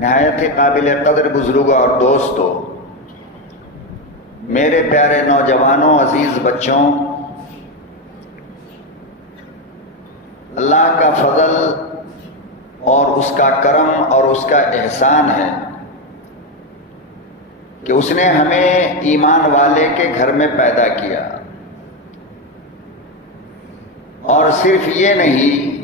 نہایت ہی قابل قدر بزرگوں اور دوستوں، میرے پیارے نوجوانوں، عزیز بچوں، اللہ کا فضل اور اس کا کرم اور اس کا احسان ہے کہ اس نے ہمیں ایمان والے کے گھر میں پیدا کیا، اور صرف یہ نہیں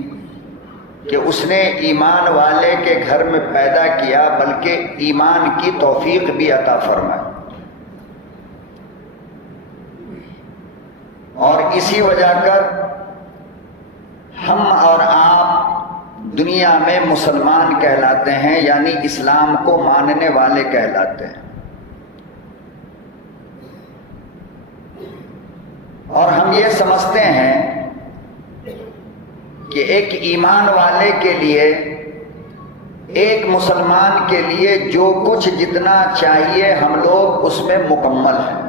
کہ اس نے ایمان والے کے گھر میں پیدا کیا بلکہ ایمان کی توفیق بھی عطا فرمائی، اور اسی وجہ کر ہم اور آپ دنیا میں مسلمان کہلاتے ہیں، یعنی اسلام کو ماننے والے کہلاتے ہیں۔ اور ہم یہ سمجھتے ہیں کہ ایک ایمان والے کے لیے، ایک مسلمان کے لیے جو کچھ جتنا چاہیے ہم لوگ اس میں مکمل ہیں،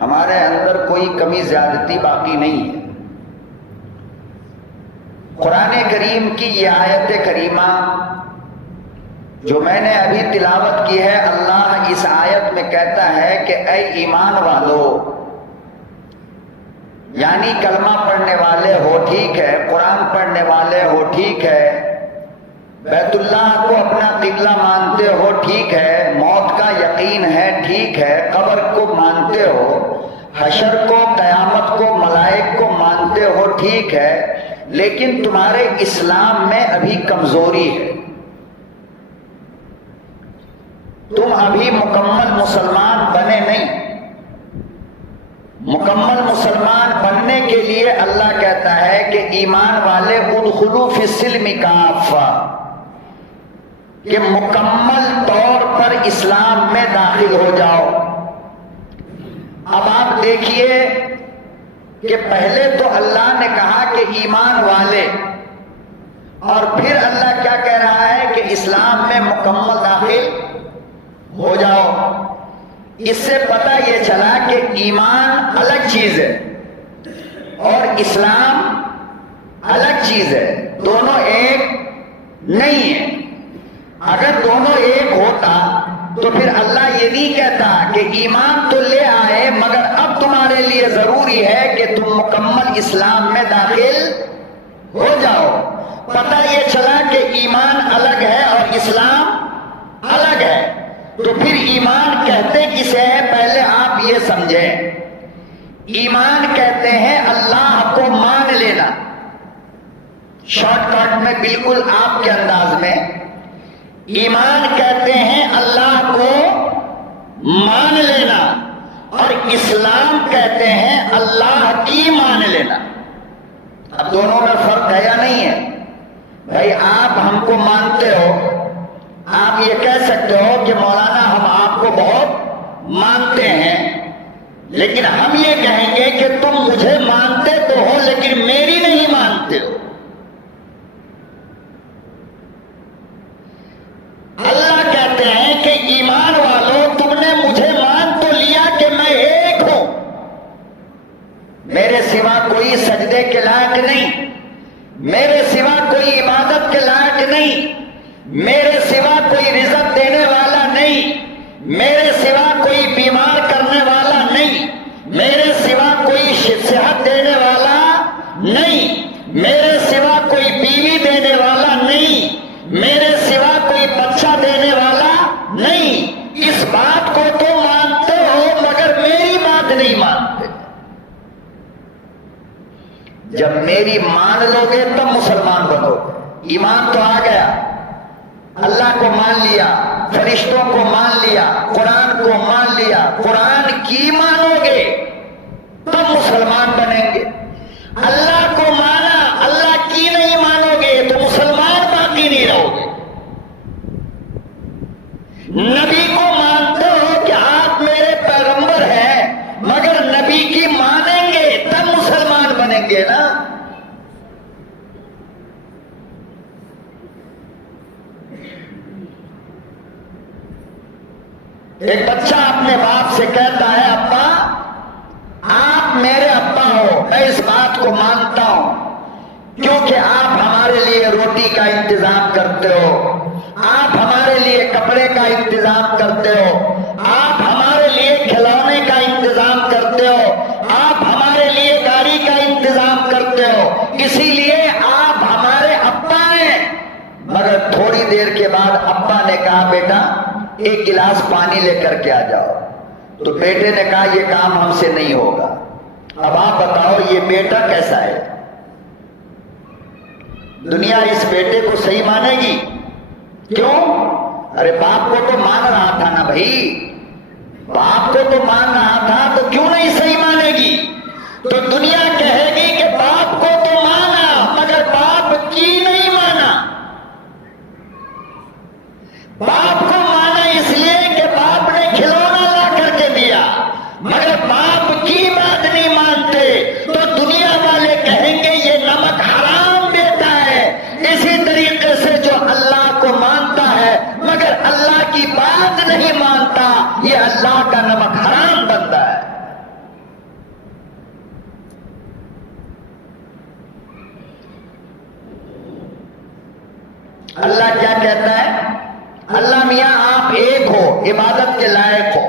ہمارے اندر کوئی کمی زیادتی باقی نہیں ہے۔ قرآن کریم کی یہ آیت کریمہ جو میں نے ابھی تلاوت کی ہے، اللہ اس آیت میں کہتا ہے کہ اے ایمان والو، یعنی کلمہ پڑھنے والے ہو ٹھیک ہے، قرآن پڑھنے والے ہو ٹھیک ہے، بیت اللہ کو اپنا قبلہ مانتے ہو ٹھیک ہے، موت کا یقین ہے ٹھیک ہے، قبر کو مانتے ہو، حشر کو، قیامت کو، ملائک کو مانتے ہو ٹھیک ہے، لیکن تمہارے اسلام میں ابھی کمزوری ہے، تم ابھی مکمل مسلمان بنے نہیں۔ مکمل مسلمان بننے کے لیے اللہ کہتا ہے کہ ایمان والے ادخلوا فی السلم کافہ، کہ مکمل طور پر اسلام میں داخل ہو جاؤ۔ اب آپ دیکھیے کہ پہلے تو اللہ نے کہا کہ ایمان والے، اور پھر اللہ کیا کہہ رہا ہے کہ اسلام میں مکمل داخل ہو جاؤ۔ اس سے پتہ یہ چلا کہ ایمان الگ چیز ہے اور اسلام الگ چیز ہے، دونوں ایک نہیں ہے۔ اگر دونوں ایک ہوتا تو پھر اللہ یہ نہیں کہتا کہ ایمان تو لے آئے مگر اب تمہارے لیے ضروری ہے کہ تم مکمل اسلام میں داخل ہو جاؤ۔ پتہ یہ چلا کہ ایمان الگ ہے اور اسلام الگ ہے، تو پھر ایمان کہتے کسے ہیں؟ پہلے آپ یہ سمجھیں، ایمان کہتے ہیں اللہ کو مان لینا، شارٹ کٹ میں بالکل آپ کے انداز میں، ایمان کہتے ہیں اللہ کو مان لینا، اور اسلام کہتے ہیں اللہ کی مان لینا۔ اب دونوں میں فرق ہے یا نہیں ہے؟ بھائی آپ ہم کو مانتے ہو، آپ یہ کہہ سکتے ہو کہ مولانا ہم آپ کو بہت مانتے ہیں، لیکن ہم یہ کہیں گے کہ تم مجھے مانتے تو ہو لیکن میری نہیں مانتے ہو۔ اللہ کہتے ہیں کہ ایمان والوں، تم نے مجھے مان تو لیا کہ میں ایک ہوں، میرے سوا کوئی سجدے کے لائق نہیں، میرے سوا کوئی عبادت کے لائق نہیں، میرے سوا کوئی رزق دینے والا نہیں، میرے سوا کوئی بیمار کرنے والا نہیں، میرے سوا کوئی صحت دینے والا نہیں، میرے سوا کوئی بیوی دینے والا نہیں، میرے سوا کوئی بچہ دینے والا نہیں۔ اس بات کو تو مانتے ہو مگر میری بات نہیں مانتے۔ جب میری مان لو گے تب مسلمان بنو گے۔ ایمان تو آ گیا، اللہ کو مان لیا، فرشتوں کو مان لیا، قرآن کو مان لیا، قرآن کی مانو گے تب مسلمان بنیں گے۔ اللہ کو مانا، اللہ کی نہیں مانو گے تو مسلمان باقی نہیں رہو گے۔ نبی کو مانتے ہو کہ آپ میرے پیغمبر ہیں، مگر نبی کی مانیں گے تب مسلمان بنیں گے نا۔ ایک بچہ اپنے باپ سے کہتا ہے ابا آپ میرے ابا ہو، میں اس بات کو مانتا ہوں کیونکہ آپ ہمارے لیے روٹی کا انتظام کرتے ہو، آپ ہمارے لیے کپڑے کا انتظام کرتے ہو، آپ ہمارے لیے کھلونے کا انتظام کرتے ہو، آپ ہمارے لیے گاڑی کا انتظام کرتے ہو، اسی لیے آپ ہمارے ابا ہیں۔ مگر تھوڑی دیر کے بعد ابا نے کہا بیٹا ایک گلاس پانی لے کر کے آ جاؤ، تو بیٹے نے کہا یہ کام ہم سے نہیں ہوگا۔ اب آپ بتاؤ یہ بیٹا کیسا ہے؟ دنیا اس بیٹے کو صحیح مانے گی؟ کیوں؟ ارے باپ کو تو مان رہا تھا نا بھائی، باپ کو تو مان رہا تھا تو کیوں نہیں صحیح مانے گی؟ تو دنیا کہے گی کہ باپ کو تو مانا مگر باپ کی نہیں مانا۔ باپ کو مانا اس لیے کہ باپ نے کھلونا لا کر کے دیا، مگر باپ کی بات نہیں مانتے تو دنیا والے کہیں گے یہ نمک حرام دیتا ہے۔ اسی طریقے سے جو اللہ کو مانتا ہے مگر اللہ کی بات نہیں مانتا، یہ اللہ کا نمک حرام بنتا ہے۔ اللہ کیا کہتا ہے؟ اللہ میاں آپ ایک ہو، عبادت کے لائق ہو،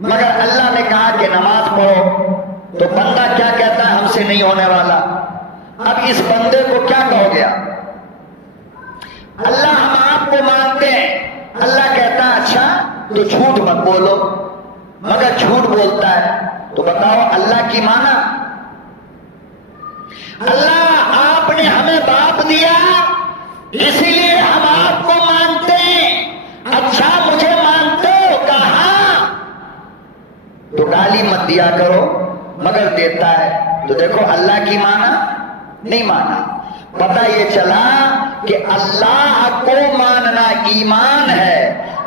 مگر اللہ نے کہا کہ نماز پڑھو، تو بندہ کیا کہتا ہے؟ ہم سے نہیں ہونے والا۔ اب اس بندے کو کیا کہو گیا؟ اللہ ہم آپ کو مانتے ہیں، اللہ کہتا ہے اچھا تو جھوٹ مت بولو، مگر جھوٹ بولتا ہے، تو بتاؤ اللہ کی مانا؟ اللہ آپ نے ہمیں باپ دیا اسی لیے ہم آپ کو مانتے ہیں، اچھا مجھے مانتے ہو؟ کہاں؟ تو گالی مت دیا کرو، مگر دیتا ہے، تو دیکھو اللہ کی مانا نہیں مانا۔ پتہ یہ چلا کہ اللہ کو ماننا ایمان ہے،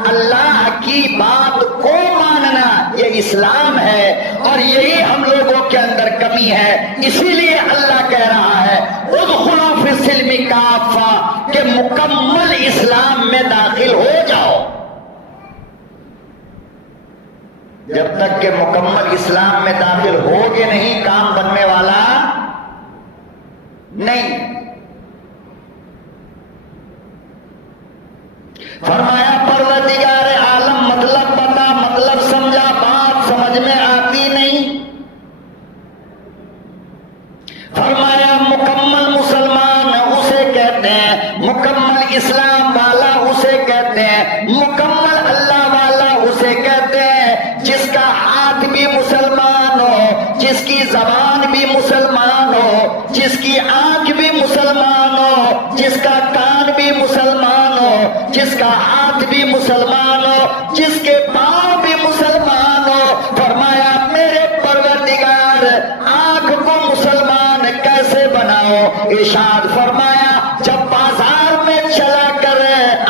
اللہ کی بات کو ماننا یہ اسلام ہے، اور یہی ہم لوگوں کے اندر کمی ہے۔ اسی لیے اللہ کہہ رہا ہے ادخلوا فی السلم کافہ، کہ مکمل اسلام میں داخل ہو جاؤ۔ جب تک کہ مکمل اسلام میں داخل ہوگے نہیں کام بننے والا نہیں۔ فرمایا پروردگار عالم مطلب بتا، مطلب سمجھا، بات سمجھ میں آتی نہیں۔ فرمایا مکمل مسلمان اسے کہتے ہیں، مکمل اسلام والا اسے کہتے ہیں، مکمل اللہ والا اسے کہتے ہیں جس کا ہاتھ بھی مسلمان ہو، جس کی زبان بھی مسلمان ہو، جس کی آنکھ بھی مسلمان ہو، جس کا کان بھی مسلمان ہو، جس کا ہاتھ بھی مسلمان ہو، جس کے پاؤں بھی مسلمان ہو۔ فرمایا میرے پروردگار آنکھ کو مسلمان کیسے بناؤ؟ ارشاد فرمایا جب بازار میں چلا کر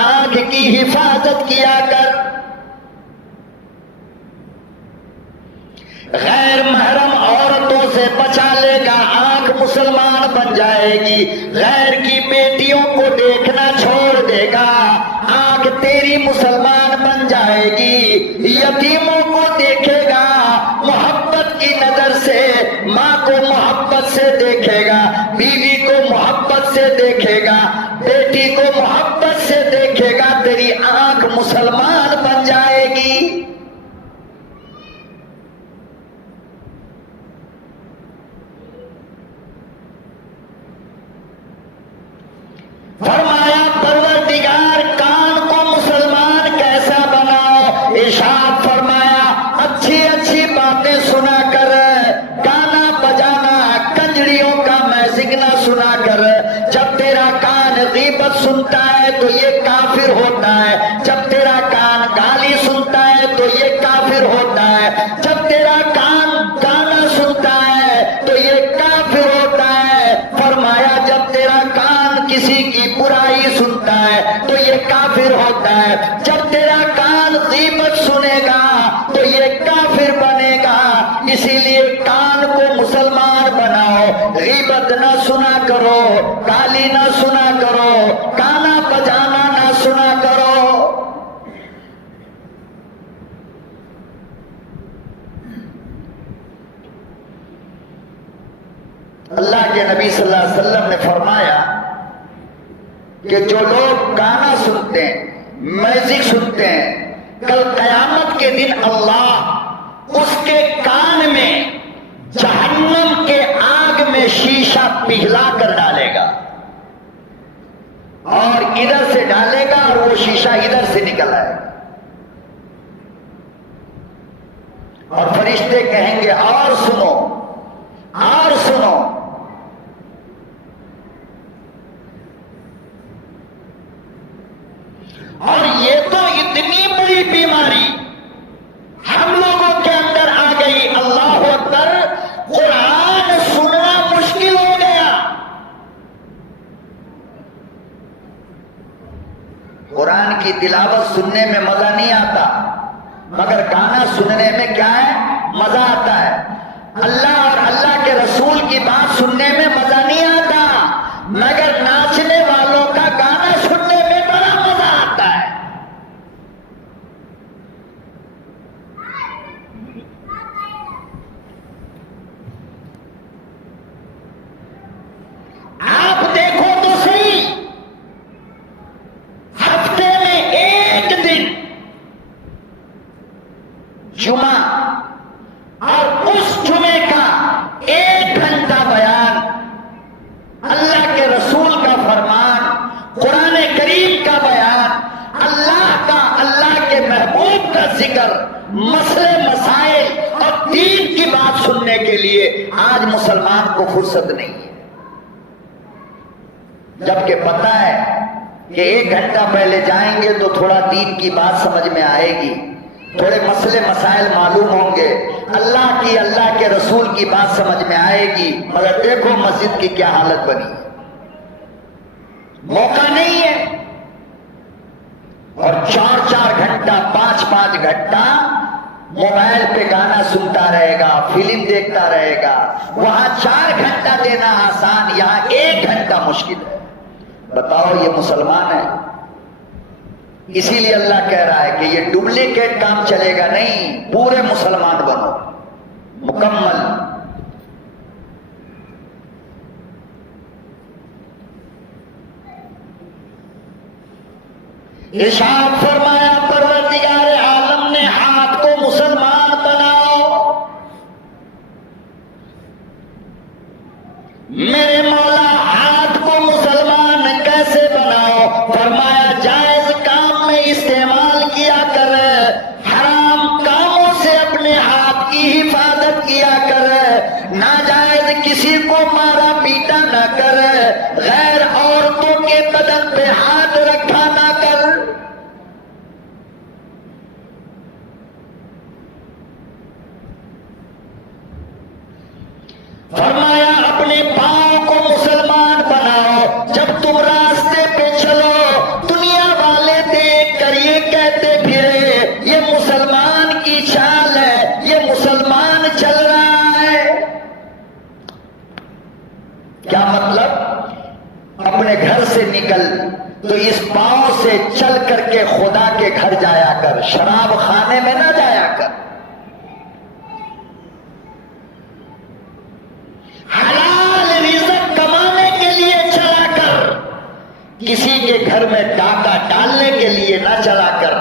آنکھ کی حفاظت کیا کر، غیر محرم عورتوں سے بچا لے گا، آنکھ مسلمان بن جائے گی۔ غیر کی بیٹیوں کو دیکھنا چھوڑ دے گا، آنکھ تیری مسلمان بن جائے گی۔ یتیموں کو دیکھے گا محبت کی نظر سے، ماں کو محبت سے دیکھے گا، بیوی کو محبت سے دیکھے گا، بیٹی کو محبت سے دیکھے گا، تیری آنکھ مسلمان بن جائے گی۔ فرمایا پروردگار کان کو مسلمان کیسا بناؤ؟ ارشاد فرمایا اچھی اچھی باتیں سنا کر، گانا بجانا کنجریوں کا میوزک نہ سنا کر۔ جب تیرا کان غیبت سنتا ہے تو یہ کافر ہوتا ہے، جب تیرا کان گالی سنتا ہے تو یہ کافر ہوتا ہے، جب تیرا کان گانا سنتا ہے تو یہ کافر ہوتا ہے۔ فرمایا جب تیرا کان کسی کی برائی سنتا ہے تو یہ کافر ہوتا ہے، جب تیرا کان غیبت سنے گا تو یہ کافر بنے گا۔ اسی لیے کان کو مسلمان بناؤ، غیبت نہ سنا کرو، گالی نہ سنا کرو، گانا بجانا نہ سنا کرو۔ اللہ کے نبی صلی اللہ علیہ وسلم نے فرمایا کہ جو لوگ گانا سنتے سنتے ہیں، میوزک سنتے ہیں، کل قیامت کے دن اللہ اس کے کان میں جہنم کے آگ میں شیشہ پگھلا کر ڈالے گا اور ادھر سے ڈالے گا اور وہ شیشہ ادھر سے نکل آئے گا اور فرشتے کہیں گے اور سنو اور سنو. اور یہ تو اتنی بڑی بیماری ہم لوگوں کے اندر آ گئی، اللہ اکبر، قرآن سننا مشکل ہو گیا. قرآن کی تلاوت سننے میں مزہ نہیں آتا، مگر گانا سننے میں کیا ہے؟ مزہ آتا ہے. اللہ اور اللہ کے رسول کی بات سننے میں مزہ نہیں آتا، مگر ناچنے والوں کا گانا سننے میں بڑا مزہ آتا ہے. آپ دیکھو تو صحیح، ہفتے میں ایک دن جمعہ اور اس جمعے کا 1 گھنٹہ بیان، اللہ کے رسول کا فرمان، قرآن کریم کا بیان، اللہ کے محبوب کا ذکر، مسئلے مسائل اور دین کی بات سننے کے لیے آج مسلمان کو فرصت نہیں ہے. جبکہ پتہ ہے کہ 1 گھنٹہ پہلے جائیں گے تو تھوڑا دین کی بات سمجھ میں آئے گی، تھوڑے مسئلے مسائل معلوم ہوں گے، اللہ کے رسول کی بات سمجھ میں آئے گی. مگر دیکھو مسجد کی کیا حالت بنی، موقع نہیں ہے. اور 4 گھنٹہ 5 گھنٹہ موبائل پہ گانا سنتا رہے گا، فلم دیکھتا رہے گا. وہاں 4 گھنٹہ دینا آسان، یہاں 1 گھنٹہ مشکل ہے. بتاؤ یہ مسلمان ہے؟ اسی لیے اللہ کہہ رہا ہے کہ یہ ڈپلیکیٹ کام چلے گا نہیں، پورے مسلمان بنو مکمل. ارشاد فرمایا پروردگار عالم نے ہاتھ کو مسلمان بناؤ. میرے مولا ہاتھ کو مسلمان کیسے بناؤ؟ فرمایا جائز کام میں استعمال کیا کر، حرام کاموں سے اپنے ہاتھ کی حفاظت کیا کر، ناجائز کسی کو مارا پیٹا نہ کر، غیر عورتوں کے بدن پہ ہاتھ رکھا نہ کر. فرمایا اپنے پاؤں کو مسلمان بناؤ. جب تم راستے پہ چلو دنیا والے دیکھ کر یہ کہتے پھرے یہ مسلمان کی چال ہے، یہ مسلمان چل رہا ہے. کیا مطلب؟ اپنے گھر سے نکل تو اس پاؤں سے چل کر کے خدا کے گھر جایا کر، شراب خانے میں نہ جایا کر. حلال رزق کمانے کے لیے چلا کر، کسی کے گھر میں ڈاکہ ڈالنے کے لیے نہ چلا کر،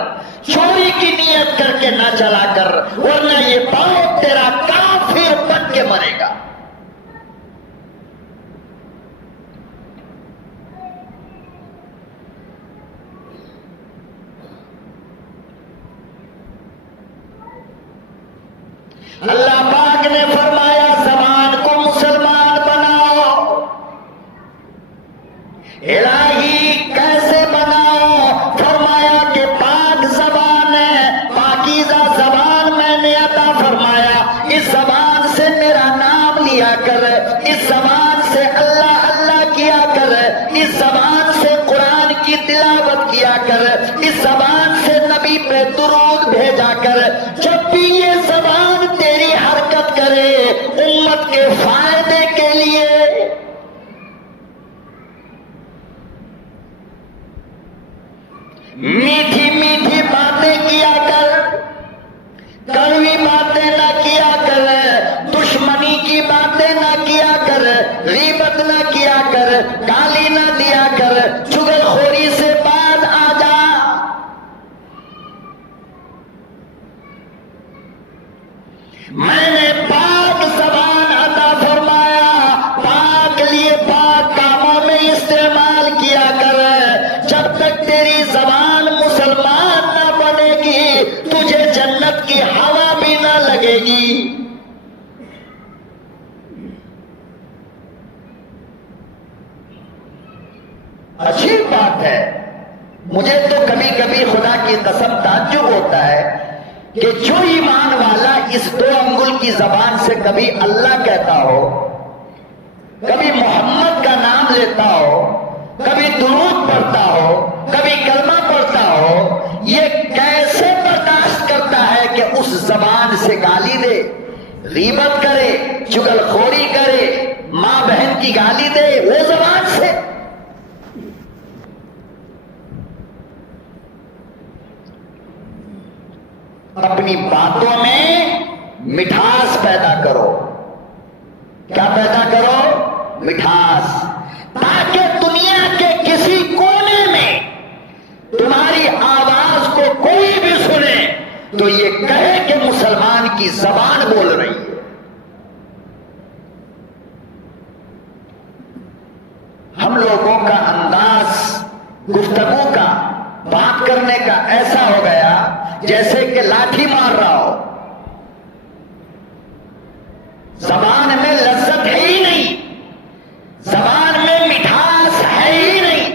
چوری کی نیت کر کے نہ چلا کر، ورنہ یہ پاؤں تیرا کافر بن کے مرے گا. اللہ پاک نے فرمایا زبان کو مسلمان بناؤ. الہی کیسے بناؤ؟ فرمایا کہ پاک زبان ہے، پاکیزہ زبان میں نے عطا فرمایا. اس زبان سے میرا نام لیا کر، اس زبان سے اللہ اللہ کیا کر، اس زبان سے قرآن کی تلاوت کیا کر، اس زبان سے نبی پہ درود بھیجا کر. جب بھی یہ زبان تیری حرکت کرے امت کے فائدے کے لیے، میٹھی میٹھی باتیں کیا کر، کڑوی باتیں نہ کیا کر، دشمنی کی باتیں نہ کیا کر، غیبت نہ کیا کر، گالی نہ دیا کر، چغل خوری سے باز آ جا. میں نے پاک زبان عطا فرمایا، پاک لیے پاک کاموں میں استعمال کیا کر۔ جب تک تیری زبان مسلمان نہ بنے گی تجھے جنت کی ہوا بھی نہ لگے گی۔ عجیب بات ہے، مجھے تو کبھی کبھی خدا کی قسم تعجب ہوتا ہے کہ جو ایمان والا اس 2 انگل کی زبان سے کبھی اللہ کہتا ہو، کبھی محمد کا نام لیتا ہو، کبھی درود پڑھتا ہو، کبھی کلمہ پڑھتا ہو، یہ کیسے برداشت کرتا ہے کہ اس زبان سے گالی دے، غیبت کرے، چغل خوری کرے، ماں بہن کی گالی دے وہ زبان سے؟ اپنی باتوں میں مٹھاس پیدا کرو۔ کیا پیدا کرو؟ مٹھاس، تاکہ دنیا کے کسی کونے میں تمہاری آواز کو کوئی بھی سنے تو یہ کہے کہ مسلمان کی زبان بول رہی ہے۔ ہم لوگوں کا انداز گفتگو کا، بات کرنے کا ایسا ہو گیا جیسے کہ لاٹھی مار رہا ہو۔ زبان میں لذت ہے ہی نہیں، زبان میں مٹھاس ہے ہی نہیں۔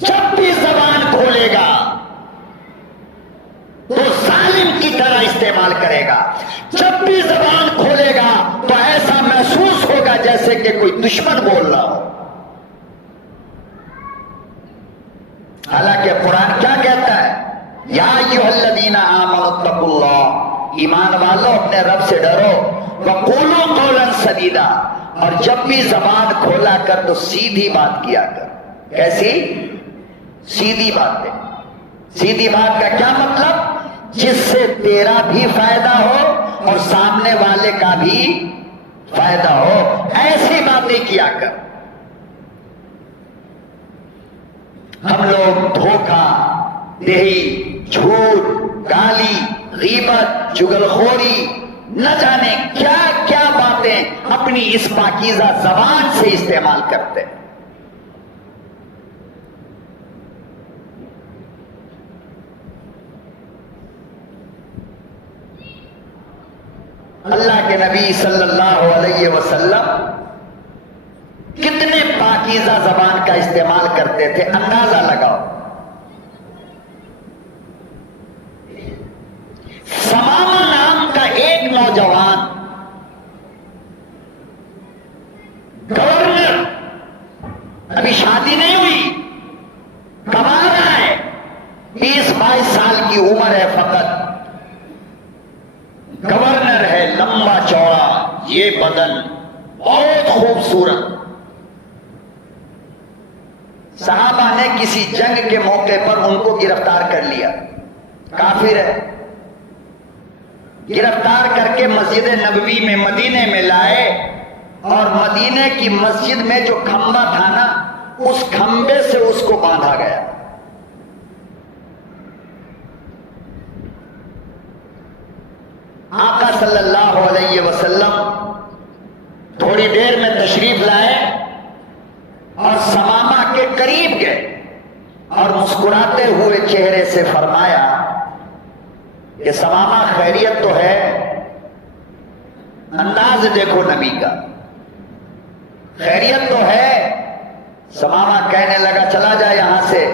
جب بھی زبان کھولے گا تو ظالم کی طرح استعمال کرے گا، جب بھی زبان کھولے گا تو ایسا محسوس ہوگا جیسے کہ کوئی دشمن بول رہا ہو۔ حالانکہ قرآن کیا کہتا ہے؟ یا ایھا الذین آمنوا اتقوا اللہ، ایمان والو اپنے رب سے ڈرو، وقولوا قولا سدیدا، اور جب بھی زبان کھولا کر تو سیدھی بات کیا کر۔ کیسی؟ سیدھی بات ہے۔ سیدھی بات کا کیا مطلب؟ جس سے تیرا بھی فائدہ ہو اور سامنے والے کا بھی فائدہ ہو، ایسی باتیں کیا کر۔ ہم لوگ دھوکہ دہی، جھوٹ، گالی، غیبت، چغل خوری، نہ جانے کیا کیا باتیں اپنی اس پاکیزہ زبان سے استعمال کرتے ہیں۔ اللہ کے نبی صلی اللہ علیہ وسلم کتنے پاکیزہ زبان کا استعمال کرتے تھے، اندازہ لگاؤ۔ ثمامہ نام کا ایک نوجوان گورنر، ابھی شادی نہیں ہوئی، کما رہا ہے، 20-22 سال کی عمر ہے فقط، گورنر ہے، لمبا چوڑا، یہ بدن بہت خوبصورت۔ صحابہ نے کسی جنگ کے موقع پر ان کو گرفتار کر لیا، کافر ہے، گرفتار کر کے مسجد نبوی میں مدینے میں لائے، اور مدینے کی مسجد میں جو کھمبا تھا نا، اس کھمبے سے اس کو باندھا گیا۔ آقا صلی اللہ علیہ وسلم تھوڑی دیر میں تشریف لائے اور ثمامہ کے قریب گئے اور مسکراتے ہوئے چہرے سے فرمایا کہ ثمامہ خیریت تو ہے؟ انداز دیکھو نبی کا، خیریت تو ہے؟ ثمامہ کہنے لگا چلا جا یہاں سے،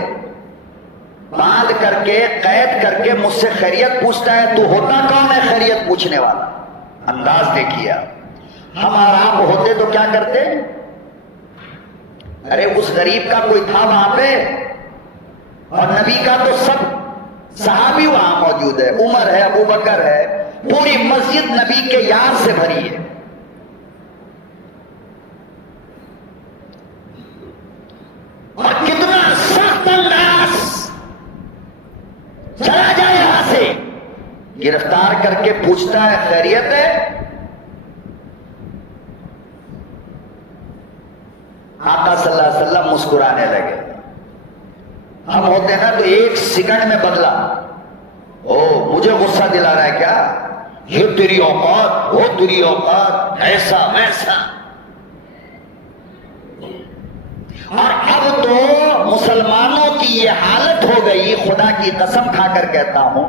باندھ کر کے قید کر کے مجھ سے خیریت پوچھتا ہے، تو ہوتا کون ہے خیریت پوچھنے والا؟ انداز دیکھیے۔ ہم آرام ہوتے تو کیا کرتے؟ ارے اس غریب کا کوئی تھا وہاں پہ، اور نبی کا تو سب صحابی وہاں موجود ہے، عمر ہے، ابو بکر ہے، پوری مسجد نبی کے یار سے بھری ہے۔ اور کتنا سخت انداز، چلا جائے یہاں سے، گرفتار کر کے پوچھتا ہے خیریت ہے؟ آقا صلی اللہ علیہ وسلم مسکرانے لگے۔ ہم ہوتے نا تو ایک سیکنڈ میں بدلا، او مجھے غصہ دلا رہا ہے کیا؟ یہ تیری اوقات، وہ تیری اوقات، ایسا ویسا. اور اب تو مسلمانوں کی یہ حالت ہو گئی، خدا کی قسم کھا کر کہتا ہوں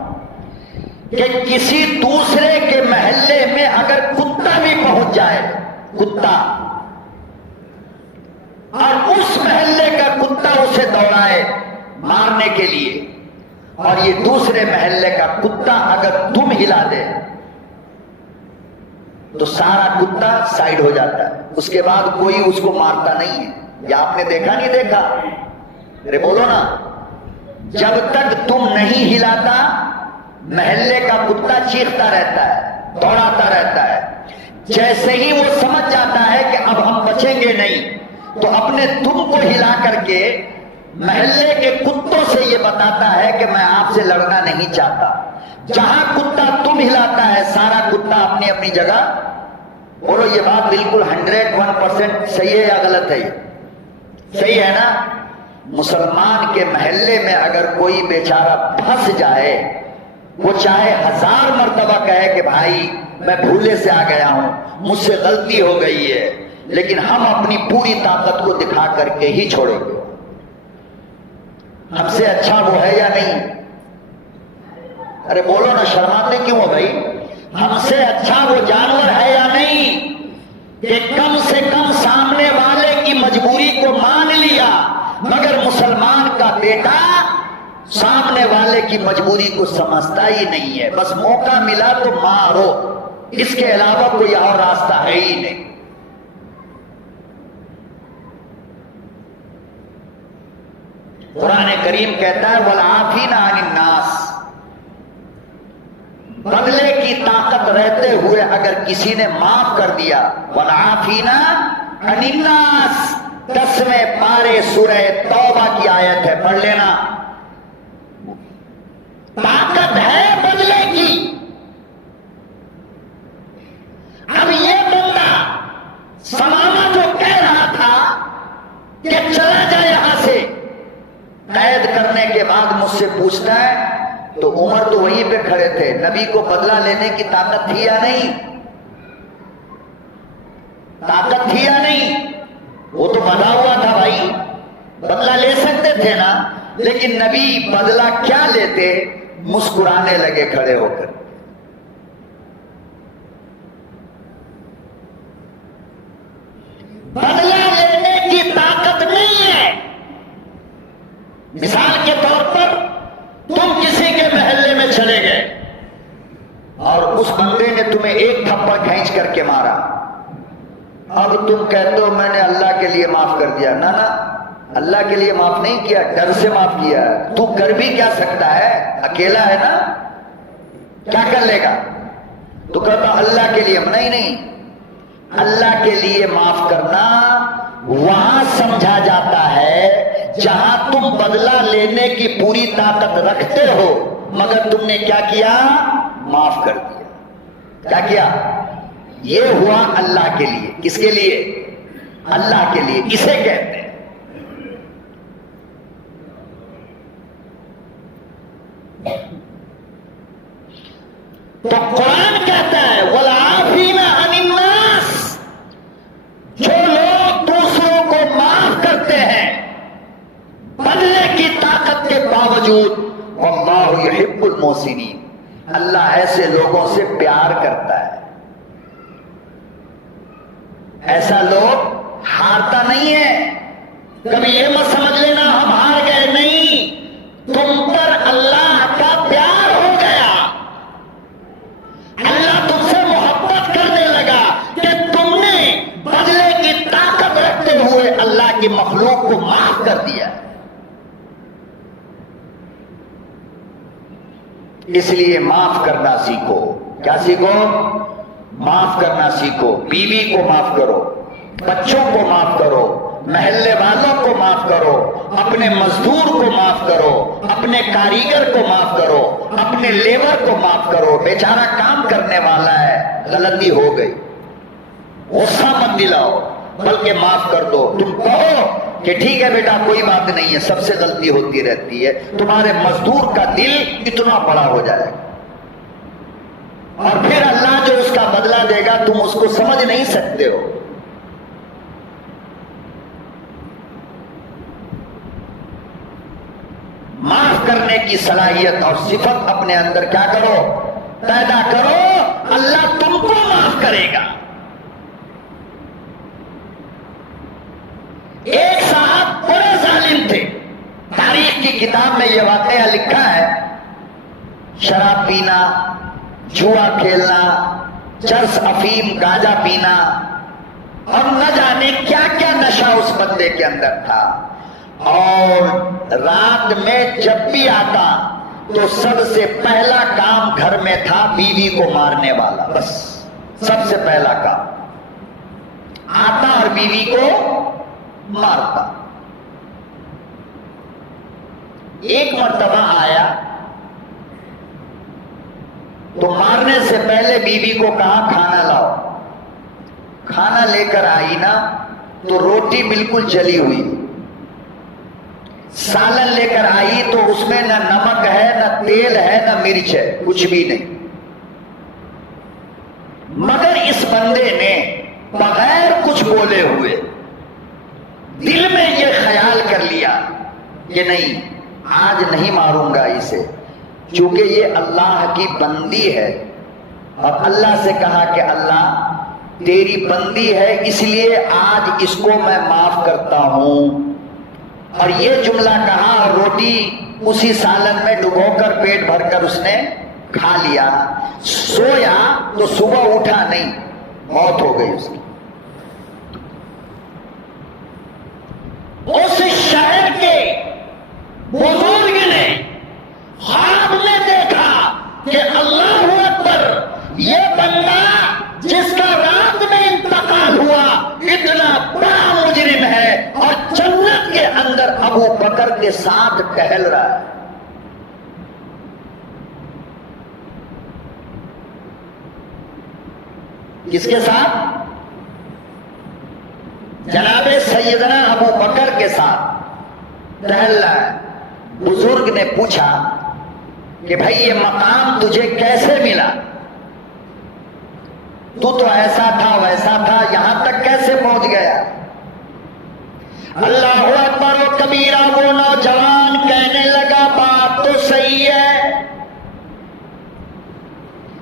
کہ کسی دوسرے کے محلے میں اگر کتا بھی پہنچ جائے، کتا، اور اس محلے کا کتا اسے دوڑائے مارنے کے لیے، اور یہ دوسرے محلے کا کتا اگر دم ہلا دے تو سارا کتا سائیڈ ہو جاتا ہے، اس کے بعد کوئی اس کو مارتا نہیں ہے. یا آپ نے دیکھا نہیں دیکھا؟ ارے بولو نا. جب تک تم نہیں ہلاتا محلے کا کتا چیختا رہتا ہے، دوڑاتا رہتا ہے. جیسے ہی وہ سمجھ جاتا ہے کہ اب ہم بچیں گے نہیں، تو اپنے دم کو ہلا کر کے محلے کے کتوں سے یہ بتاتا ہے کہ میں آپ سے لڑنا نہیں چاہتا. جہاں کتا تم ہلاتا ہے سارا کتا اپنی اپنی جگہ. بولو یہ بات بالکل 101% صحیح ہے یا غلط ہے؟ صحیح ہے نا؟ مسلمان کے محلے میں اگر کوئی بیچارہ پھنس جائے، وہ چاہے 1000 مرتبہ کہے کہ بھائی میں بھولے سے آ گیا ہوں، مجھ سے غلطی ہو گئی ہے، لیکن ہم اپنی پوری طاقت کو دکھا کر کے ہی چھوڑیں گے. ہم سے اچھا وہ ہے یا نہیں؟ ارے بولو نا، شرماتے کیوں ہو بھائی؟ ہم سے اچھا وہ جانور ہے یا نہیں کہ کم سے کم سامنے والے کی مجبوری کو مان لیا؟ مگر مسلمان کا بیٹا سامنے والے کی مجبوری کو سمجھتا ہی نہیں ہے. بس موقع ملا تو مارو، اس کے علاوہ کوئی اور راستہ ہے ہی نہیں. قرآن کریم کہتا ہے وَالْعَافِينَ عَنِ النَّاسِ، بدلے کی طاقت رہتے ہوئے اگر کسی نے معاف کر دیا. وَالْعَافِينَ عَنِ النَّاسِ 10ویں پارے سورہ توبہ کی آیت ہے، پڑھ لینا. طاقت ہے بدلے کی. اب یہ بندہ سماما جو کہہ رہا تھا کہ چلا جائے یہاں سے، قید کرنے کے بعد مجھ سے پوچھتا ہے تو عمر تو وہیں پہ کھڑے تھے، نبی کو بدلہ لینے کی طاقت تھی یا نہیں؟ طاقت تھی یا نہیں؟ وہ تو بندھا ہوا تھا بھائی، بدلہ لے سکتے تھے نا. لیکن نبی بدلہ کیا لیتے؟ مسکرانے لگے کھڑے ہو کر. بدلہ لینے کی طاقت نہیں ہے. مثال کے طور پر تم کسی کے محلے میں چلے گئے اور اس بندے نے تمہیں ایک تھپڑ کھینچ کر کے مارا. اب تم کہتے ہو میں نے اللہ کے لیے معاف کر دیا. نہ اللہ کے لیے معاف نہیں کیا، ڈر سے معاف کیا. تو کر بھی کیا سکتا ہے؟ اکیلا ہے نا، کیا کر لے گا؟ تو کہتا اللہ کے لیے. نہیں، اللہ کے لیے معاف کرنا وہاں سمجھا جاتا ہے جہاں تم بدلہ لینے کی پوری طاقت رکھتے ہو، مگر تم نے کیا کیا؟ معاف کر دیا. کیا کیا؟ یہ ہوا اللہ کے لیے. کس کے لیے؟ اللہ کے لیے. اسے کہتے ہیں تو قرآن کہتا ہے وَالْعَافِينَ عَنِ النَّاسِ، جو لوگ دوسروں کو معاف کرتے ہیں بدلے کی طاقت کے باوجود. وَاللَّهُ يُحِبُّ الْمُحْسِنِينَ، اللہ ایسے لوگوں سے پیار کرتا ہے. ایسا لوگ ہارتا نہیں ہے. کبھی یہ مت سمجھ لینا ہم ہار گئے، نہیں، تم پر اللہ کا پیار ہو گیا. اللہ تم سے محبت کرنے لگا کہ تم نے بدلے کی طاقت رکھتے ہوئے اللہ کی مخلوق کو معاف کر دیا. اس لیے معاف کرنا سیکھو. کیا سیکھو؟ معاف کرنا سیکھو. بیوی کو معاف کرو، بچوں کو معاف کرو، محلے والوں کو معاف کرو، اپنے مزدور کو معاف کرو، اپنے کاریگر کو معاف کرو، اپنے لیبر کو معاف کرو. بیچارہ کام کرنے والا ہے، غلطی ہو گئی، غصہ مت دلاؤ، بلکہ معاف کر دو. تم کہو کہ ٹھیک ہے بیٹا کوئی بات نہیں ہے، سب سے غلطی ہوتی رہتی ہے. تمہارے مزدور کا دل اتنا بڑا ہو جائے گا. اور پھر اللہ جو اس کا بدلہ دے گا تم اس کو سمجھ نہیں سکتے ہو. معاف کرنے کی صلاحیت اور صفت اپنے اندر کیا کرو؟ پیدا کرو. اللہ تم کو معاف کرے گا. ایک صاحب بڑے ظالم تھے. تاریخ کی کتاب میں یہ واقعہ لکھا ہے. شراب پینا، جوا کھیلنا، چرس، افیم، گاجا پینا اور نہ جانے کیا کیا نشہ اس بندے کے اندر تھا. اور رات میں جب بھی آتا تو سب سے پہلا کام گھر میں تھا بیوی کو مارنے والا. بس سب سے پہلا کام آتا اور بیوی کو مارتا. ایک مرتبہ آیا تو مارنے سے پہلے بیوی کو کہا کھانا لاؤ. کھانا لے کر آئی نا تو روٹی بالکل جلی ہوئی. سالن لے کر آئی تو اس میں نہ نمک ہے، نہ تیل ہے، نہ مرچ ہے، کچھ بھی نہیں. مگر اس بندے نے بغیر کچھ بولے ہوئے دل میں یہ خیال کر لیا کہ نہیں، آج نہیں ماروں گا اسے، چونکہ یہ اللہ کی بندی ہے. اور اللہ سے کہا کہ اللہ تیری بندی ہے اس لیے آج اس کو میں معاف کرتا ہوں. اور یہ جملہ کہا اور روٹی اسی سالن میں ڈبو کر پیٹ بھر کر اس نے کھا لیا. سویا تو صبح اٹھا نہیں، موت ہو گئی اس کی. اس شہر کے بزرگ نے خواب میں دیکھا کہ اللہ اکبر، یہ بندہ جس کا رات میں انتقال ہوا اتنا بڑا مجرم ہے اور جنت کے اندر ابو بکر کے ساتھ ٹہل رہا ہے. کس کے ساتھ؟ جناب سیدنا ابو بکر کے ساتھ ٹہل رہا ہے. بزرگ نے پوچھا کہ بھائی یہ مقام تجھے کیسے ملا؟ تو ایسا تھا ویسا تھا، یہاں تک کیسے پہنچ گیا؟ اللہ اکبر و کبیرہ. وہ نوجوان کہنے لگا بات تو صحیح ہے،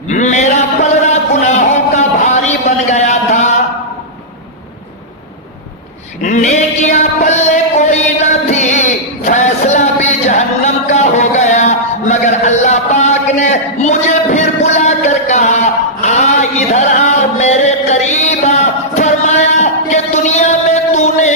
میرا پلڑا گناہوں کا بھاری بن گیا تھا، نیکیاں پلے کوئی نہ تھی، فیصلہ بھی جہنم کا ہو گیا. مگر اللہ پاک نے مجھے پھر بلا کر کہا آ ادھر آ، میرے قریب آ. فرمایا کہ دنیا میں تو نے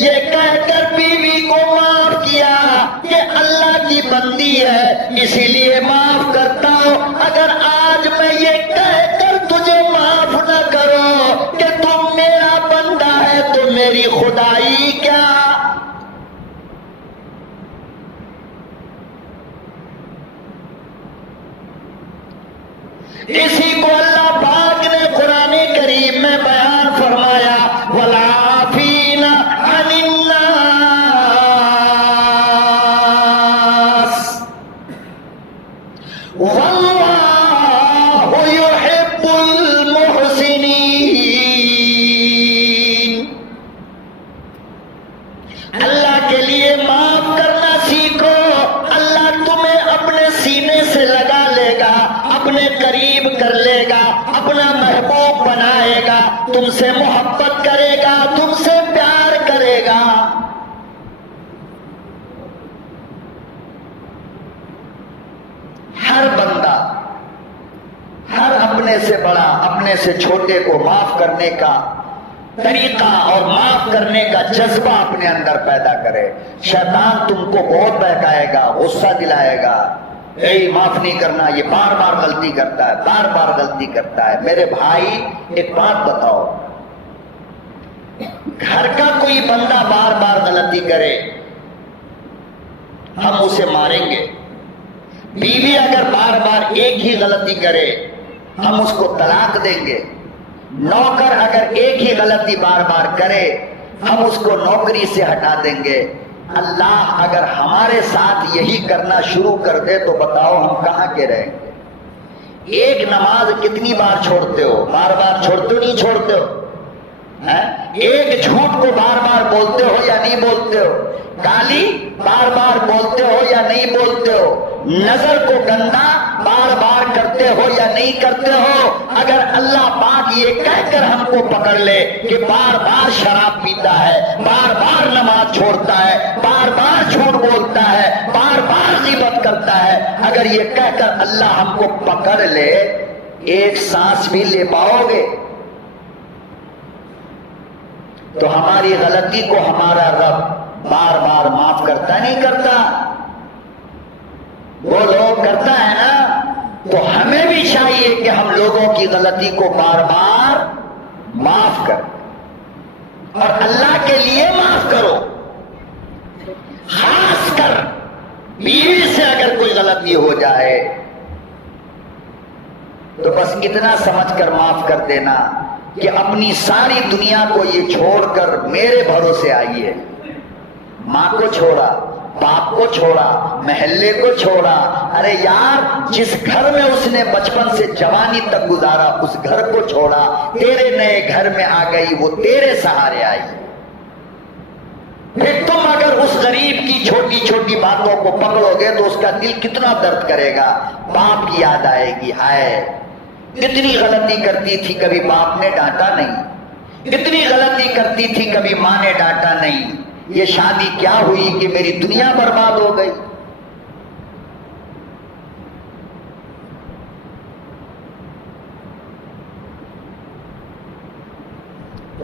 یہ کہہ کر بیوی کو معاف کیا کہ اللہ کی بندی ہے اسی لیے معاف کرتا ہوں. اگر آج میں یہ کہہ کر تجھے معاف نہ کرو کہ تم میرا بندہ ہے تو میری خدائی کیا؟ اسی کو اللہ پاک نے قرآن کریم میں بیان فرمایا وَالْعَافِينَ عَنِ النَّاسِ وَاللَّهُ يُحِبُّ الْمُحْسِنِينَ. اللہ کے لیے معاف کرنا سیکھو. اللہ تمہیں اپنے سینے سے لگا لے گا، اپنے قریب کر لے گا، اپنا محبوب بنائے گا، تم سے محبت کرے گا، تم سے پیار کرے گا. ہر بندہ، ہر اپنے سے بڑا اپنے سے چھوٹے کو معاف کرنے کا طریقہ اور معاف کرنے کا جذبہ اپنے اندر پیدا کرے. شیطان تم کو بہت بہکائے گا، غصہ دلائے گا، اے معاف نہیں کرنا، یہ بار بار غلطی کرتا ہے، بار بار غلطی کرتا ہے. میرے بھائی ایک بات بتاؤ، گھر کا کوئی بندہ بار بار غلطی کرے ہم اسے ماریں گے. بیوی اگر بار بار ایک ہی غلطی کرے ہم اس کو طلاق دیں گے. نوکر اگر ایک ہی غلطی بار بار کرے ہم اس کو نوکری سے ہٹا دیں گے. اللہ اگر ہمارے ساتھ یہی کرنا شروع کر دے تو بتاؤ ہم کہاں کے رہیں گے؟ ایک نماز کتنی بار چھوڑتے ہو؟ بار بار چھوڑتے ہو نہیں چھوڑتے ہو؟ ایک جھوٹ کو بار بار بولتے ہو یا نہیں بولتے ہو؟ گالی بار بار بولتے ہو یا نہیں بولتے ہو؟ نظر کو گندا بار بار کرتے ہو یا نہیں کرتے ہو؟ اگر اللہ پاک یہ کہہ کر ہم کو پکڑ لے کہ بار بار شراب پیتا ہے، بار بار نماز چھوڑتا ہے، بار بار جھوٹ بولتا ہے، بار بار غیبت کرتا ہے، اگر یہ کہہ کر اللہ ہم کو پکڑ لے، ایک سانس بھی لے پاؤ گے؟ تو ہماری غلطی کو ہمارا رب بار بار معاف کرتا نہیں کرتا؟ وہ لوگ کرتا ہے نا، تو ہمیں بھی چاہیے کہ ہم لوگوں کی غلطی کو بار بار معاف کریں، اور اللہ کے لیے معاف کرو۔ خاص کر بیوی سے اگر کوئی غلطی ہو جائے تو بس اتنا سمجھ کر معاف کر دینا کہ اپنی ساری دنیا کو یہ چھوڑ کر میرے بھروسے آئی ہے۔ ماں کو چھوڑا، باپ کو چھوڑا، محلے کو چھوڑا، ارے یار جس گھر میں اس نے بچپن سے جوانی تک گزارا اس گھر کو چھوڑا، تیرے نئے گھر میں آ گئی، وہ تیرے سہارے آئی۔ پھر تم اگر اس غریب کی چھوٹی چھوٹی باتوں کو پکڑو گے تو اس کا دل کتنا درد کرے گا، باپ کی یاد آئے گی، ہائے کتنی غلطی کرتی تھی کبھی باپ نے ڈانٹا نہیں، کتنی غلطی کرتی تھی کبھی ماں نے ڈانٹا نہیں، یہ شادی کیا ہوئی کہ میری دنیا برباد ہو گئی۔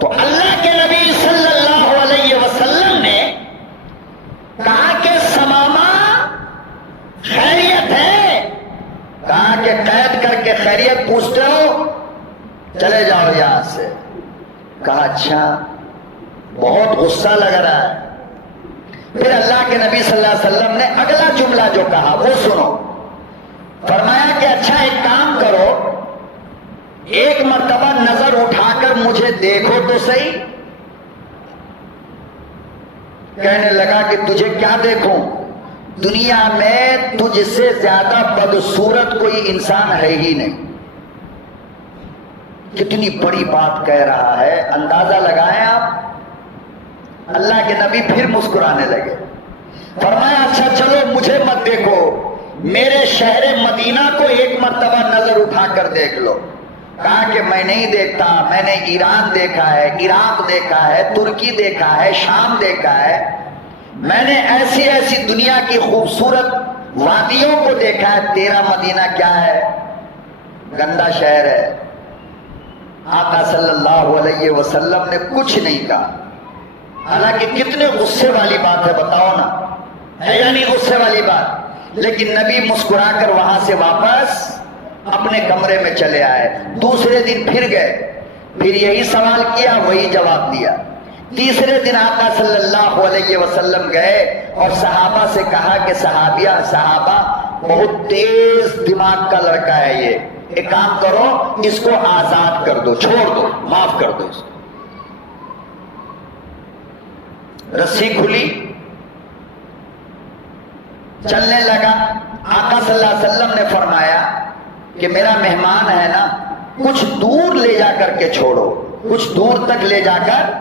تو اللہ کے نبی صلی اللہ علیہ وسلم نے کہا کہ سماما خیریت ہے، کہا کہ قید کر کے خیریت پوچھتے ہو، چلے جاؤ یہاں سے۔ کہا اچھا، بہت غصہ لگ رہا ہے۔ پھر اللہ کے نبی صلی اللہ علیہ وسلم نے اگلا جملہ جو کہا وہ سنو، فرمایا کہ اچھا ایک کام کرو، ایک مرتبہ نظر اٹھا کر مجھے دیکھو تو صحیح۔ کہنے لگا کہ تجھے کیا دیکھوں؟ دنیا میں تجھ سے زیادہ بدصورت کوئی انسان ہے ہی نہیں۔ کتنی بڑی بات کہہ رہا ہے، اندازہ لگائیں آپ۔ اللہ کے نبی پھر مسکرانے لگے، فرمایا اچھا چلو مجھے مت دیکھو، میرے شہر مدینہ کو ایک مرتبہ نظر اٹھا کر دیکھ لو۔ کہا کہ میں نہیں دیکھتا، میں نے ایران دیکھا ہے، عراق دیکھا ہے، ترکی دیکھا ہے، شام دیکھا ہے، میں نے ایسی ایسی دنیا کی خوبصورت وادیوں کو دیکھا ہے، تیرا مدینہ کیا ہے؟ گندا شہر ہے۔ آقا صلی اللہ علیہ وسلم نے کچھ نہیں کہا، حالانکہ کتنے غصے والی بات ہے بتاؤ نا، ہے یا نہیں غصے والی بات؟ لیکن نبی مسکرا کر وہاں سے واپس اپنے کمرے میں چلے آئے۔ دوسرے دن پھر گئے، پھر یہی سوال کیا، وہی جواب دیا۔ تیسرے دن آقا صلی اللہ علیہ وسلم گئے اور صحابہ سے کہا کہ صحابہ بہت تیز دماغ کا لڑکا ہے یہ، ایک کام کرو اس کو آزاد کر دو، چھوڑ دو، معاف کر دو اس کو۔ رسی کھلی، چلنے لگا۔ آقا صلی اللہ علیہ وسلم نے فرمایا کہ میرا مہمان ہے نا، کچھ دور لے جا کر کے چھوڑو، کچھ دور تک لے جا کر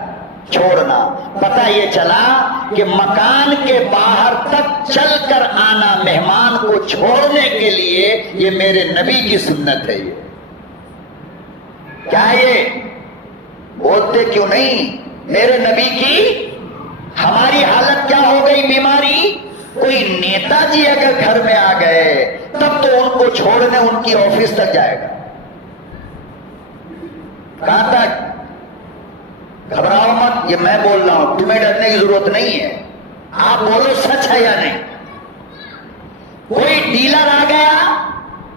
چھوڑنا۔ پتہ یہ چلا کہ مکان کے باہر تک چل کر آنا مہمان کو چھوڑنے کے لیے یہ میرے نبی کی سنت ہے۔ یہ کیا یہ بولتے کیوں نہیں؟ میرے نبی کی ہماری حالت کیا ہو گئی؟ بیماری۔ کوئی نیتا جی اگر گھر میں آ گئے تب تو ان کو چھوڑنے ان کی آفس تک جائے گا۔ کہاں تک؟ گھبراؤ مت، یہ میں بول رہا ہوں، تمہیں ڈرنے کی ضرورت نہیں ہے، آپ بولو سچ ہے یا نہیں۔ کوئی ڈیلر آ گیا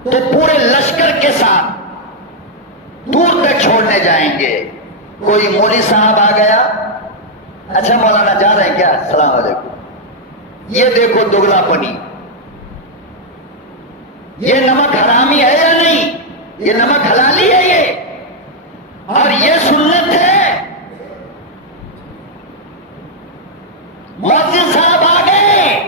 تو پورے لشکر کے ساتھ دور تک چھوڑنے جائیں گے۔ کوئی مولوی صاحب آ گیا، اچھا مولانا جا رہے ہیں کیا؟ السلام علیکم۔ یہ دیکھو دگلا پنی، یہ نمک حرامی ہے یا نہیں؟ یہ نمک حلالی ہے یہ، اور یہ سنت ہے۔ مؤذن صاحب آ گئے،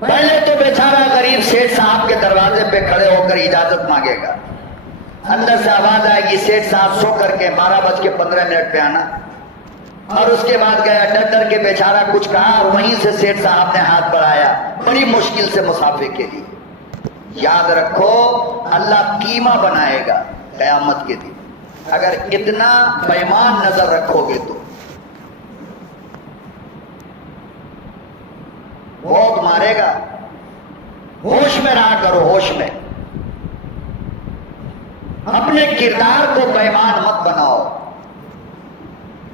پہلے تو بیچارہ غریب سیٹھ صاحب کے دروازے پہ کھڑے ہو کر اجازت مانگے گا، اندر سے آواز آئے گی سیٹھ صاحب سو کر کے 12:15 پہ آنا، اور اس کے بعد گیا، ڈر ڈر کے بیچارہ کچھ کہا اور وہیں سے سیٹھ صاحب نے ہاتھ بڑھایا بڑی مشکل سے مسافر کے لیے۔ یاد رکھو اللہ قیمہ بنائے گا قیامت کے دن، اگر اتنا پیمان نظر رکھو گے تو بہت مارے گا۔ ہوش میں رہا کرو، ہوش میں، اپنے کردار کو پیمان مت بناؤ۔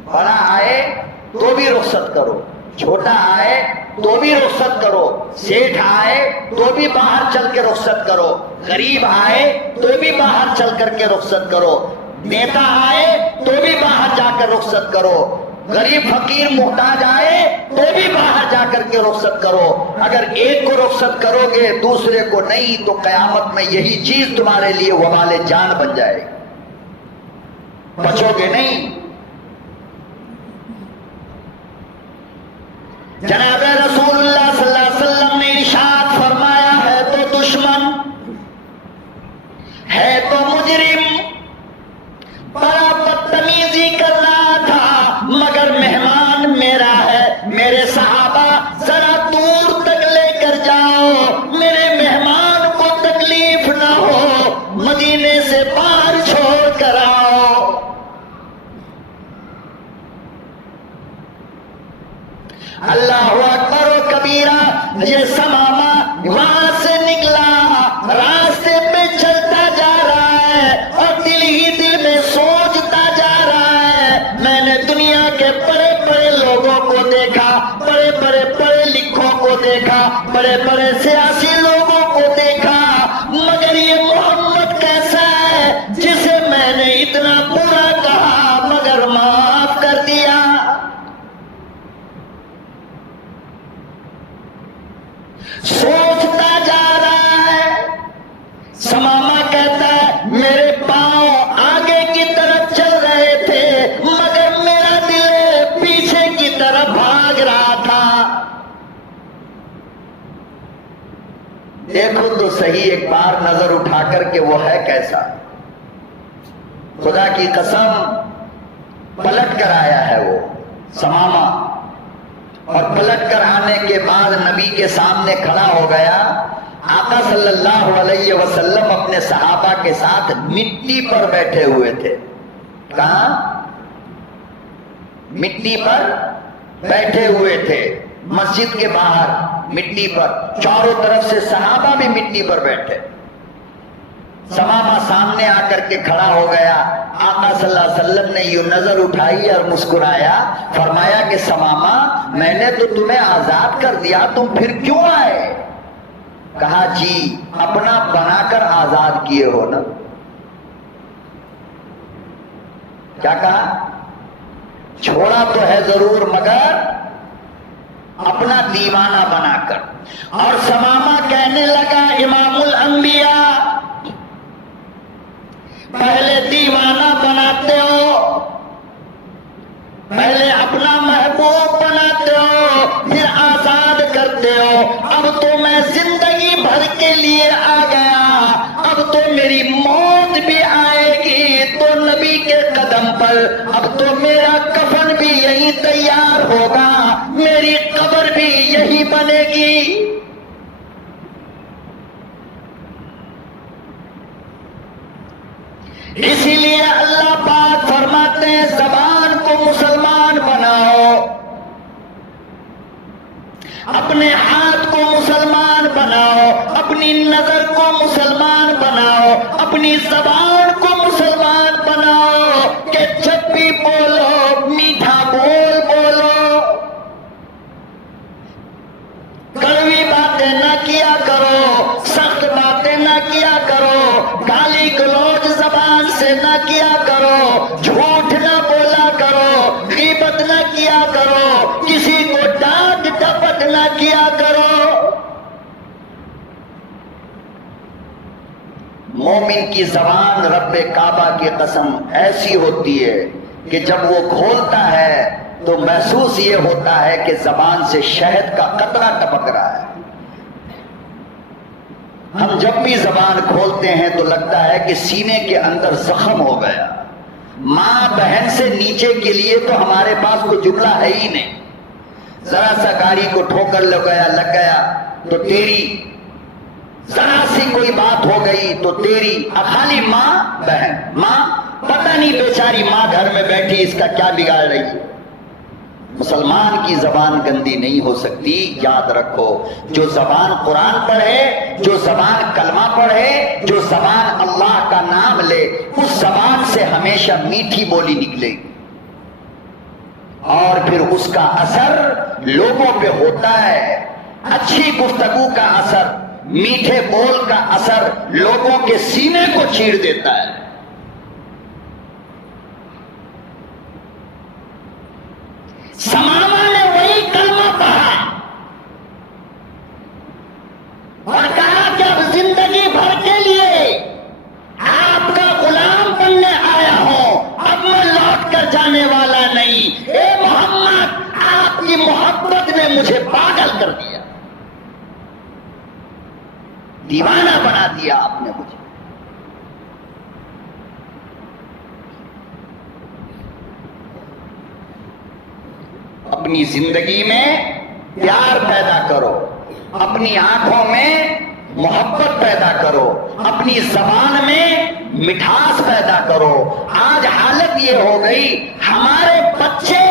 بڑا آئے تو بھی رخصت کرو، چھوٹا آئے تو بھی رخصت کرو، سیٹھ آئے تو بھی باہر چل کے رخصت کرو، غریب آئے تو بھی باہر چل کر کے رخصت کرو، نیتا آئے تو بھی باہر جا کر رخصت کرو، غریب فقیر محتاج آئے تو بھی باہر جا کر کے رخصت کرو۔ اگر ایک کو رخصت کرو گے دوسرے کو نہیں تو قیامت میں یہی چیز تمہارے لیے وبال جان بن جائے گی، بچو گے نہیں۔ جناب رسول اللہ صلی اللہ علیہ وسلم نے ارشاد فرمایا ہے تو دشمن ہے تو مجرم، بڑا بدتمیزی کر رہا تھا مگر مہمان میرا ہے، میرے صحابہ ذرا دور تک لے کر جاؤ، میرے مہمان کو تکلیف نہ ہو، مدینے سے باہر چھوڑ کر آؤ۔ اللہ اکبر و کبیرہ۔ یہ سمامہ وہاں سے نکلا، راستے پہ چلتا جا رہا ہے اور دل ہی دل میں سوچتا جا رہا ہے، میں نے دنیا کے بڑے بڑے لوگوں کو دیکھا، بڑے بڑے پڑھے لکھوں کو دیکھا، بڑے بڑے سیاسی لوگوں کو دیکھا، مگر یہ محمد کیسا ہے جسے میں نے اتنا برا کہا مگر معاف کر دیا۔ سوچتا جا رہا ہے۔ سمامہ کہتا ہے میرے پاؤں آگے کی طرف چل رہے تھے مگر میرا دل پیچھے کی طرف بھاگ رہا تھا۔ دیکھو تو صحیح ایک بار نظر اٹھا کر کہ وہ ہے کیسا۔ خدا کی قسم پلٹ کر آیا ہے وہ سمامہ، اور پلٹ کر آنے کے بعد نبی کے سامنے کھڑا ہو گیا۔ آقا صلی اللہ علیہ وسلم اپنے صحابہ کے ساتھ مٹی پر بیٹھے ہوئے تھے۔ کہاں؟ مٹی پر بیٹھے ہوئے تھے، مسجد کے باہر مٹی پر، چاروں طرف سے صحابہ بھی مٹی پر بیٹھے۔ سمامہ سامنے آ کر کے کھڑا ہو گیا۔ آقا صلی اللہ علیہ وسلم نے یوں نظر اٹھائی اور مسکرایا، فرمایا کہ سمامہ میں نے تو تمہیں آزاد کر دیا، تم پھر کیوں آئے؟ کہا جی اپنا بنا کر آزاد کیے ہو نا۔ کیا کہا؟ چھوڑا تو ہے ضرور مگر اپنا دیوانہ بنا کر۔ اور سمامہ کہنے لگا امام الانبیاء پہلے دیوانہ بناتے ہو، پہلے اپنا محبوب بناتے ہو، پھر آزاد کرتے ہو، اب تو میں زندگی بھر کے لیے آ گیا، اب تو میری موت بھی آئے گی تو نبی کے قدم پر، اب تو میرا کفن بھی یہی تیار ہوگا، میری قبر بھی یہی بنے گی۔ اسی لیے اللہ پاک فرماتے ہیں زبان کو مسلمان بناؤ، اپنے ہاتھ کو مسلمان بناؤ، اپنی نظر کو مسلمان بناؤ، اپنی زبان کو مسلمان بناؤ کہ جب بھی بولو میٹھا بول بولو، کڑوی باتیں نہ کیا کرو، سخت باتیں نہ کیا کرو، گالی گلوچ زبان سے نہ کیا کرو، جھوٹ نہ بولا کرو، غیبت نہ کیا کرو، کسی کو ڈانٹ ڈپٹ نہ کیا کرو۔ مومن کی زبان رب کعبہ کی قسم ایسی ہوتی ہے کہ جب وہ کھولتا ہے تو محسوس یہ ہوتا ہے کہ زبان سے شہد کا قطرہ ٹپک رہا ہے۔ ہم جب بھی زبان کھولتے ہیں تو لگتا ہے کہ سینے کے اندر زخم ہو گیا. ماں بہن سے نیچے کے لیے تو ہمارے پاس کوئی جملہ ہے ہی نہیں. ذرا سا گاڑی کو ٹھوکر لگ گیا تو تیری، ذرا سی کوئی بات ہو گئی تو تیری. خالی ماں بہن، ماں پتہ نہیں بیچاری ماں گھر میں بیٹھی اس کا کیا بگاڑ رہی ہے. مسلمان کی زبان گندی نہیں ہو سکتی. یاد رکھو، جو زبان قرآن پڑھے، جو زبان کلمہ پڑھے، جو زبان اللہ کا نام لے، اس زبان سے ہمیشہ میٹھی بولی نکلے گی اور پھر اس کا اثر لوگوں پہ ہوتا ہے. اچھی گفتگو کا اثر، میٹھے بول کا اثر لوگوں کے سینے کو چیر دیتا ہے. سماما نے وہی کلمہ پڑھا اور کہا کہ اب زندگی بھر کے لیے آپ کا غلام بننے آیا ہوں، اب میں لوٹ کر جانے والا نہیں. اے محمد، آپ کی محبت نے مجھے پاگل کر دیا، دیوانہ بنا دیا آپ نے مجھے. اپنی زندگی میں پیار پیدا کرو، اپنی آنکھوں میں محبت پیدا کرو، اپنی زبان میں مٹھاس پیدا کرو. آج حالت یہ ہو گئی، ہمارے بچے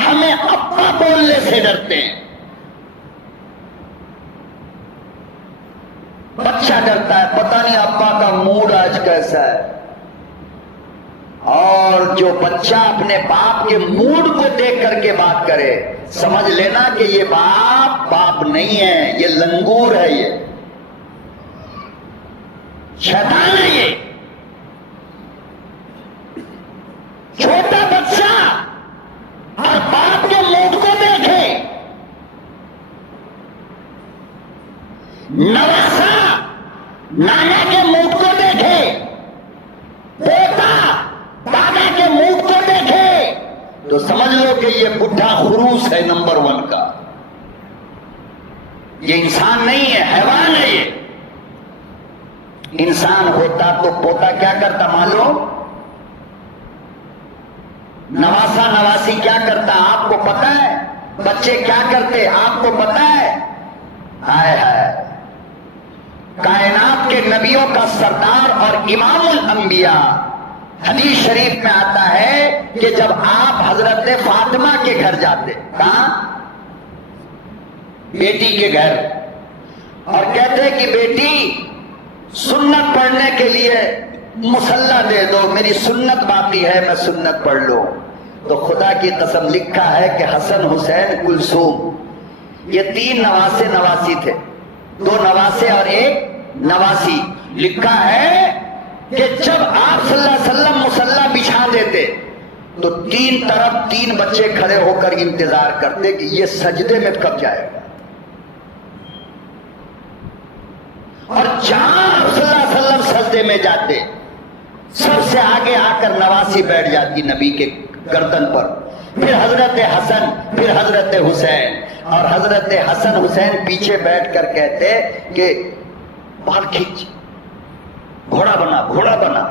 ہمیں ابا بولنے سے ڈرتے ہیں. بچہ ڈرتا ہے، پتہ نہیں ابا کا موڈ آج کیسا ہے. اور جو بچہ اپنے باپ کے موڈ کو دیکھ کر کے بات کرے، سمجھ لینا کہ یہ باپ نہیں ہے، یہ لنگور ہے، یہ شیطان ہے. یہ چھوٹا بچہ اور باپ کے موڈ کو دیکھے، نواسا نانا کے موڈ کو دیکھے، پوتا دادا کے موڈ کو دیکھے، تو سمجھ لو کہ یہ بڈھا خروس ہے نمبر 1 کا. یہ انسان نہیں ہے، حیوان ہے. یہ انسان ہوتا تو پوتا کیا کرتا معلوم؟ نواسا نواسی کیا کرتا آپ کو پتا ہے؟ بچے کیا کرتے آپ کو پتا ہے؟ ہائے ہائے، کائنات کے نبیوں کا سردار اور امام الانبیاء، حدیث شریف میں آتا ہے کہ جب آپ حضرت فاطمہ کے گھر جاتے، کہاں؟ بیٹی کے گھر، اور کہتے کہ بیٹی سنت پڑھنے کے لیے مصلی دے دو، میری سنت باقی ہے، میں سنت پڑھ لوں. تو خدا کی قسم لکھا ہے کہ حسن حسین کلثوم یہ 3 نواسے نواسی تھے، 2 نواسے اور 1 نواسی. لکھا ہے کہ جب آپ صلی اللہ علیہ وسلم مصلی بچھا دیتے تو 3 طرف 3 بچے کھڑے ہو کر انتظار کرتے کہ یہ سجدے میں کب جائے گا. اور جہاں آپ صلی اللہ علیہ وسلم سجدے میں جاتے، سب سے آگے آ کر نواسی بیٹھ جاتی نبی کے گردن پر، پھر حضرت حسن، پھر حضرت حسین، اور حضرت حسن حسین پیچھے بیٹھ کر کہتے کہ بال کھینچ، گھوڑا بنا، گھوڑا بنا.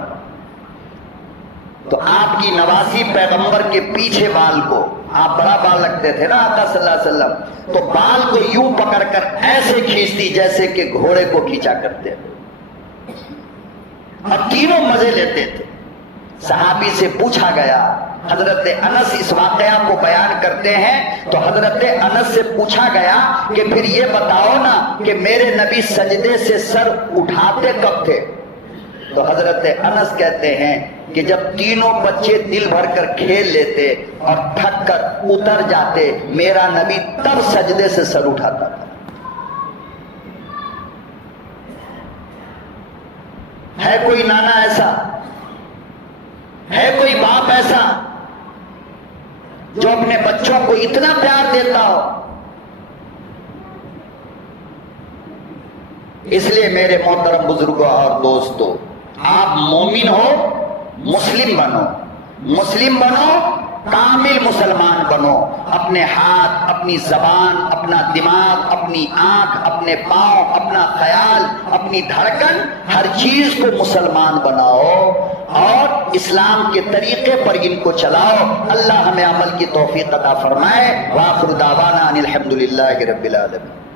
تو آپ کی نواسی پیغمبر کے پیچھے بال کو، آپ بڑا بال رکھتے تھے نا آقا صلی اللہ علیہ وسلم، تو بال کو یوں پکڑ کر ایسے کھینچتی جیسے کہ گھوڑے کو کھینچا کرتے، اور تینوں مزے لیتے تھے. صحابی سے پوچھا گیا، حضرت انس اس واقعہ کو بیان کرتے ہیں، تو حضرت انس سے پوچھا گیا کہ پھر یہ بتاؤ نا کہ میرے نبی سجدے سے سر اٹھاتے کب تھے؟ تو حضرت انس کہتے ہیں کہ جب تینوں بچے دل بھر کر کھیل لیتے اور تھک کر اتر جاتے، میرا نبی تب سجدے سے سر اٹھاتا تھا. ہے کوئی نانا ایسا، ہے کوئی باپ ایسا جو اپنے بچوں کو اتنا پیار دیتا ہو؟ اس لیے میرے محترم بزرگوں اور دوستو، آپ مومن ہو، مسلم بنو، مسلم بنو کامل مسلمان بنو، اپنے ہاتھ، اپنی زبان، اپنا دماغ، اپنی آنکھ، اپنے پاؤں، اپنا خیال، اپنی دھڑکن، ہر چیز کو مسلمان بناؤ اور اسلام کے طریقے پر ان کو چلاؤ۔ اللہ ہمیں عمل کی توفیق عطا فرمائے۔ وآخر دعوانا ان الحمد للہ رب العالمین۔